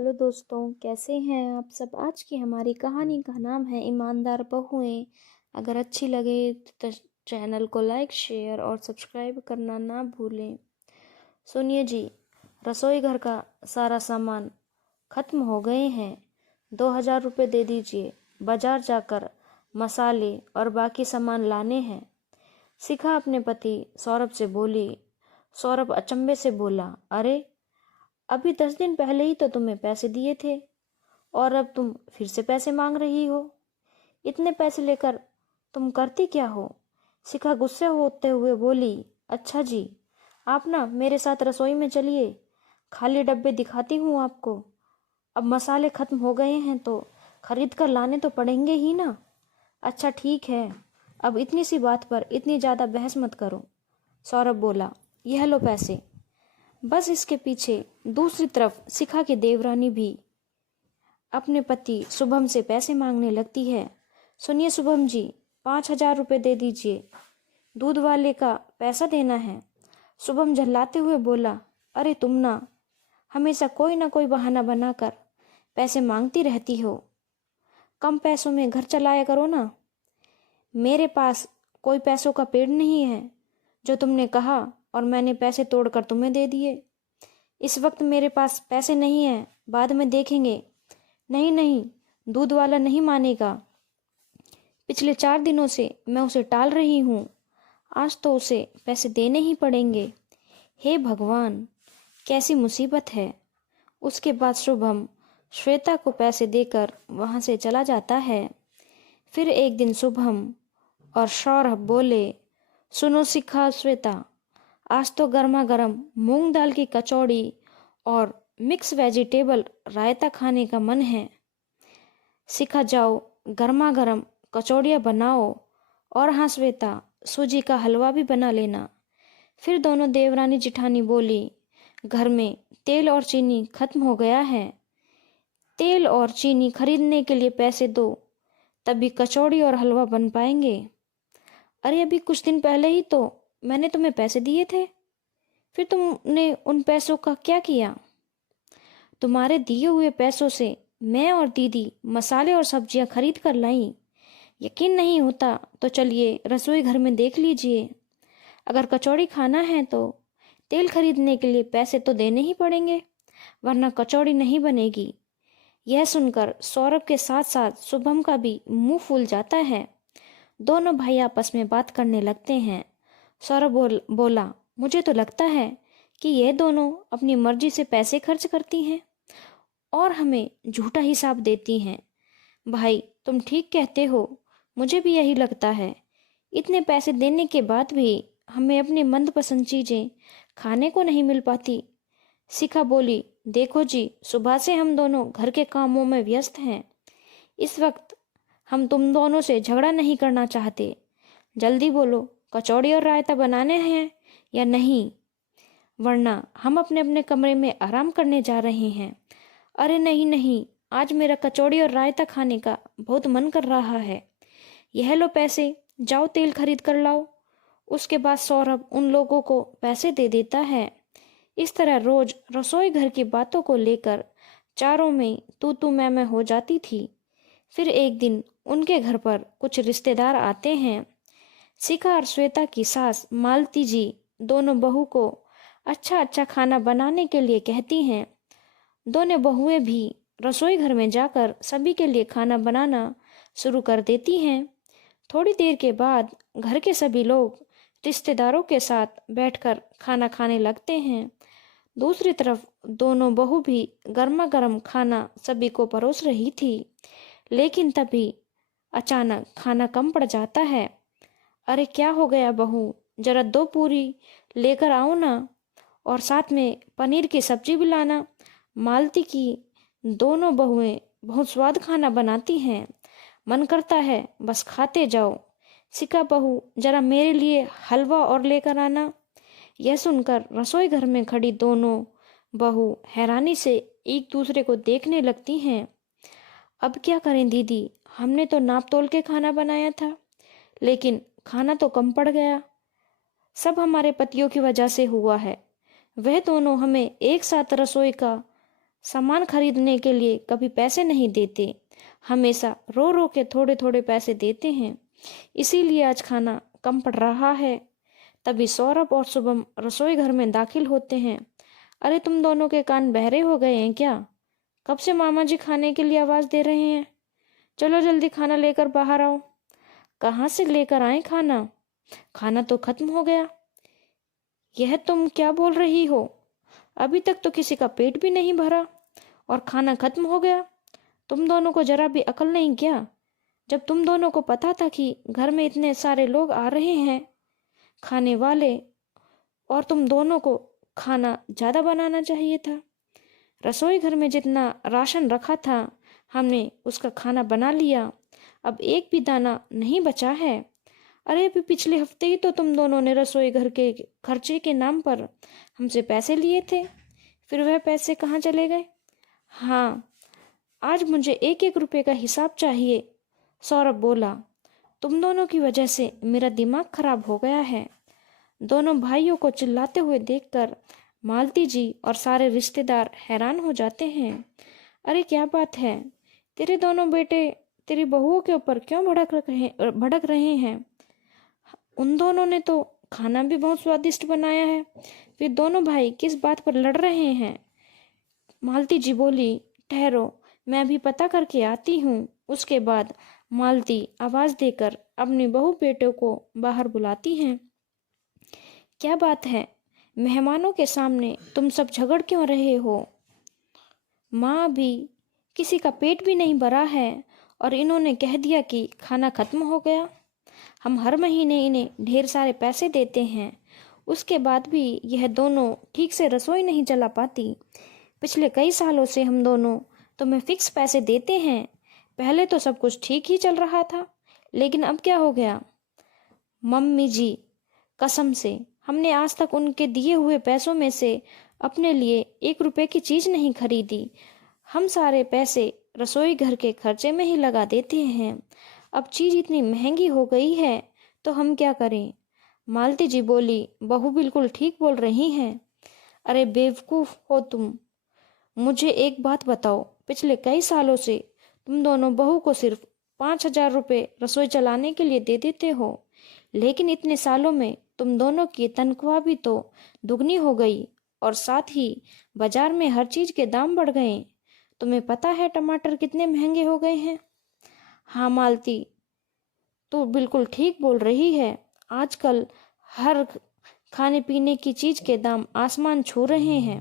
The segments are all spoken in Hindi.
हेलो दोस्तों, कैसे हैं आप सब। आज की हमारी कहानी का नाम है ईमानदार बहुएं। अगर अच्छी लगे तो चैनल को लाइक शेयर और सब्सक्राइब करना ना भूलें। सुनिए जी, रसोई घर का सारा सामान खत्म हो गए हैं। 2,000 रुपये दे दीजिए, बाजार जाकर मसाले और बाकी सामान लाने हैं। शिखा अपने पति सौरभ से बोली। सौरभ अचंभे से बोला, अरे अभी 10 दिन पहले ही तो तुम्हें पैसे दिए थे और अब तुम फिर से पैसे मांग रही हो। इतने पैसे लेकर तुम करती क्या हो। शिखा गुस्से होते हुए बोली, अच्छा जी, आप ना मेरे साथ रसोई में चलिए, खाली डब्बे दिखाती हूँ आपको। अब मसाले खत्म हो गए हैं तो खरीद कर लाने तो पड़ेंगे ही ना। अच्छा ठीक है, अब इतनी सी बात पर इतनी ज़्यादा बहस मत करो। सौरभ बोला, यह लो पैसे। बस इसके पीछे दूसरी तरफ शिखा की देवरानी भी अपने पति शुभम से पैसे मांगने लगती है। सुनिए शुभम जी, 5,000 रुपये दे दीजिए, दूध वाले का पैसा देना है। शुभम झल्लाते हुए बोला, अरे तुम ना हमेशा कोई ना कोई बहाना बनाकर पैसे मांगती रहती हो। कम पैसों में घर चलाया करो ना। मेरे पास कोई पैसों का पेड़ नहीं है जो तुमने कहा और मैंने पैसे तोड़कर तुम्हें दे दिए। इस वक्त मेरे पास पैसे नहीं हैं, बाद में देखेंगे। नहीं नहीं, दूध वाला नहीं मानेगा। पिछले 4 दिनों से मैं उसे टाल रही हूँ, आज तो उसे पैसे देने ही पड़ेंगे। हे भगवान, कैसी मुसीबत है। उसके बाद शुभम श्वेता को पैसे देकर वहाँ से चला जाता है। फिर एक दिन शुभम और सौरभ बोले, सुनो शिखा श्वेता, आज तो गर्मा गर्म मूंग दाल की कचौड़ी और मिक्स वेजिटेबल रायता खाने का मन है। शिखा जाओ, गर्मा गर्म कचौड़ियाँ बनाओ और हाँ श्वेता, सूजी का हलवा भी बना लेना। फिर दोनों देवरानी जिठानी बोली, घर में तेल और चीनी खत्म हो गया है, तेल और चीनी खरीदने के लिए पैसे दो, तभी कचौड़ी और हलवा बन पाएंगे। अरे अभी कुछ दिन पहले ही तो मैंने तुम्हें पैसे दिए थे, फिर तुमने उन पैसों का क्या किया। तुम्हारे दिए हुए पैसों से मैं और दीदी मसाले और सब्जियां खरीद कर लाई। यकीन नहीं होता तो चलिए रसोई घर में देख लीजिए। अगर कचौड़ी खाना है तो तेल खरीदने के लिए पैसे तो देने ही पड़ेंगे, वरना कचौड़ी नहीं बनेगी। यह सुनकर सौरभ के साथ साथ शुभम का भी मुंह फूल जाता है। दोनों भाई आपस में बात करने लगते हैं। सौरभ बोला, मुझे तो लगता है कि यह दोनों अपनी मर्जी से पैसे खर्च करती हैं और हमें झूठा हिसाब देती हैं। भाई तुम ठीक कहते हो, मुझे भी यही लगता है। इतने पैसे देने के बाद भी हमें अपनी मनपसंद चीज़ें खाने को नहीं मिल पाती। शिखा बोली, देखो जी, सुबह से हम दोनों घर के कामों में व्यस्त हैं। इस वक्त हम तुम दोनों से झगड़ा नहीं करना चाहते। जल्दी बोलो, कचौड़ी और रायता बनाने हैं या नहीं, वरना हम अपने अपने कमरे में आराम करने जा रहे हैं। अरे नहीं नहीं, आज मेरा कचौड़ी और रायता खाने का बहुत मन कर रहा है। यह लो पैसे, जाओ तेल खरीद कर लाओ। उसके बाद सौरभ उन लोगों को पैसे दे देता है। इस तरह रोज रसोई घर की बातों को लेकर चारों में तू मैं हो जाती थी। फिर एक दिन उनके घर पर कुछ रिश्तेदार आते हैं। शिखा और श्वेता की सास मालती जी दोनों बहू को अच्छा अच्छा खाना बनाने के लिए कहती हैं। दोनों बहुएं भी रसोई घर में जाकर सभी के लिए खाना बनाना शुरू कर देती हैं। थोड़ी देर के बाद घर के सभी लोग रिश्तेदारों के साथ बैठकर खाना खाने लगते हैं। दूसरी तरफ दोनों बहू भी गर्मा गर्म खाना सभी को परोस रही थी, लेकिन तभी अचानक खाना कम पड़ जाता है। अरे क्या हो गया बहू, जरा 2 पूरी लेकर आओ ना, और साथ में पनीर की सब्जी भी लाना। मालती की दोनों बहुएं बहुत स्वाद खाना बनाती हैं, मन करता है बस खाते जाओ। शिखा बहू, जरा मेरे लिए हलवा और लेकर आना। यह सुनकर रसोई घर में खड़ी दोनों बहू हैरानी से एक दूसरे को देखने लगती हैं। अब क्या करें दीदी, हमने तो नाप तोल के खाना बनाया था, लेकिन खाना तो कम पड़ गया। सब हमारे पतियों की वजह से हुआ है। वह दोनों हमें एक साथ रसोई का सामान खरीदने के लिए कभी पैसे नहीं देते, हमेशा रो रो के थोड़े थोड़े पैसे देते हैं। इसीलिए आज खाना कम पड़ रहा है। तभी सौरभ और शुभम रसोई घर में दाखिल होते हैं। अरे तुम दोनों के कान बहरे हो गए हैं क्या? कब से मामा जी खाने के लिए आवाज दे रहे हैं? चलो जल्दी खाना लेकर बाहर आओ। कहाँ से लेकर आए खाना? खाना तो खत्म हो गया। यह तुम क्या बोल रही हो? अभी तक तो किसी का पेट भी नहीं भरा और खाना खत्म हो गया। तुम दोनों को जरा भी अकल नहीं क्या? जब तुम दोनों को पता था कि घर में इतने सारे लोग आ रहे हैं खाने वाले, और तुम दोनों को खाना ज़्यादा बनाना चाहिए था। रसोई घर में जितना राशन रखा था हमने उसका खाना बना लिया, अब एक भी दाना नहीं बचा है। अरे अभी पिछले हफ्ते ही तो तुम दोनों ने रसोई घर के खर्चे के नाम पर हमसे पैसे लिए थे, फिर वह पैसे कहाँ चले गए? हाँ, आज मुझे एक एक रुपए का हिसाब चाहिए। सौरभ बोला, तुम दोनों की वजह से मेरा दिमाग खराब हो गया है। दोनों भाइयों को चिल्लाते हुए देखकर मालती जी और सारे रिश्तेदार हैरान हो जाते हैं। अरे क्या बात है, तेरे दोनों बेटे तेरी बहुओं के ऊपर क्यों भड़क रहे हैं? उन दोनों ने तो खाना भी बहुत स्वादिष्ट बनाया है, फिर दोनों भाई किस बात पर लड़ रहे हैं? मालती जी बोली, ठहरो, मैं भी पता करके आती हूँ। उसके बाद मालती आवाज देकर अपनी बहू बेटों को बाहर बुलाती हैं। क्या बात है, मेहमानों के सामने तुम सब झगड़ क्यों रहे हो? माँ भी किसी का पेट भी नहीं भरा है और इन्होंने कह दिया कि खाना खत्म हो गया। हम हर महीने इन्हें ढेर सारे पैसे देते हैं, उसके बाद भी यह दोनों ठीक से रसोई नहीं चला पाती। पिछले कई सालों से हम दोनों तुम्हें फिक्स पैसे देते हैं। पहले तो सब कुछ ठीक ही चल रहा था, लेकिन अब क्या हो गया? मम्मी जी, कसम से हमने आज तक उनके दिए हुए पैसों में से अपने लिए 1 रुपए की चीज नहीं खरीदी। हम सारे पैसे रसोई घर के खर्चे में ही लगा देते हैं। अब चीज इतनी महंगी हो गई है तो हम क्या करें? मालती जी बोली, बहू बिल्कुल ठीक बोल रही हैं। अरे बेवकूफ हो तुम। मुझे एक बात बताओ, पिछले कई सालों से तुम दोनों बहू को सिर्फ 5,000 रुपये रसोई चलाने के लिए दे देते हो, लेकिन इतने सालों में तुम दोनों की तनख्वाह भी तो दुगनी हो गई और साथ ही बाजार में हर चीज के दाम बढ़ गए। तुम्हें पता है टमाटर कितने महंगे हो गए हैं? हाँ मालती, तो बिल्कुल ठीक बोल रही है। आजकल हर खाने पीने की चीज के दाम आसमान छू रहे हैं।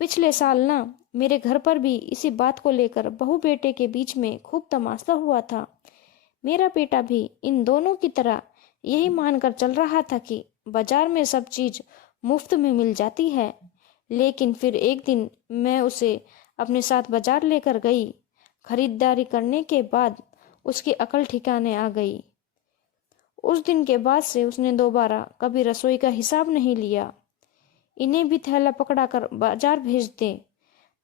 पिछले साल ना मेरे घर पर भी इसी बात को लेकर बहू बेटे के बीच में खूब तमाशा हुआ था। मेरा बेटा भी इन दोनों की तरह यही मानकर चल रहा था कि बाजार में सब चीज मुफ्त में मिल जाती है, लेकिन फिर एक दिन मैं उसे अपने साथ बाजार लेकर गई। खरीदारी करने के बाद उसकी अकल ठिकाने आ गई। उस दिन के बाद से उसने दोबारा कभी रसोई का हिसाब नहीं लिया। इन्हें भी थैला पकड़ाकर बाजार भेज दे,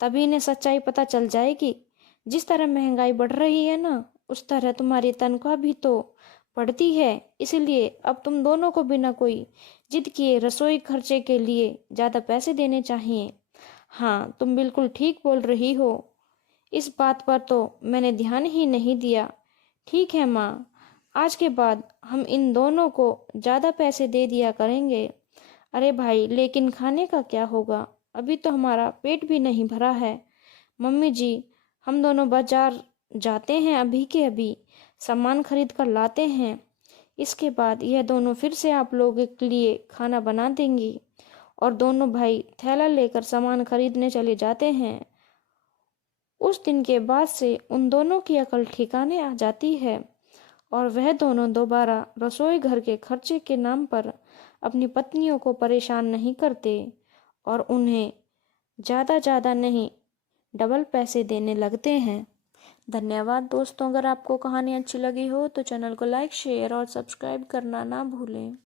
तभी इन्हें सच्चाई पता चल जाएगी। जिस तरह महंगाई बढ़ रही है ना, उस तरह तुम्हारी तनख्वाह भी तो बढ़ती है। इसलिए अब तुम दोनों को बिना कोई जिद किए रसोई खर्चे के लिए ज़्यादा पैसे देने चाहिए। हाँ, तुम बिल्कुल ठीक बोल रही हो। इस बात पर तो मैंने ध्यान ही नहीं दिया। ठीक है माँ, आज के बाद हम इन दोनों को ज़्यादा पैसे दे दिया करेंगे। अरे भाई, लेकिन खाने का क्या होगा? अभी तो हमारा पेट भी नहीं भरा है। मम्मी जी, हम दोनों बाजार जाते हैं, अभी के अभी सामान खरीद कर लाते हैं। इसके बाद यह दोनों फिर से आप लोगों के लिए खाना बना देंगी। और दोनों भाई थैला लेकर सामान खरीदने चले जाते हैं। उस दिन के बाद से उन दोनों की अकल ठिकाने आ जाती है और वह दोनों दोबारा रसोई घर के खर्चे के नाम पर अपनी पत्नियों को परेशान नहीं करते और उन्हें ज़्यादा नहीं, डबल पैसे देने लगते हैं। धन्यवाद दोस्तों। अगर आपको कहानी अच्छी लगी हो तो चैनल को लाइक, शेयर और सब्सक्राइब करना ना भूलें।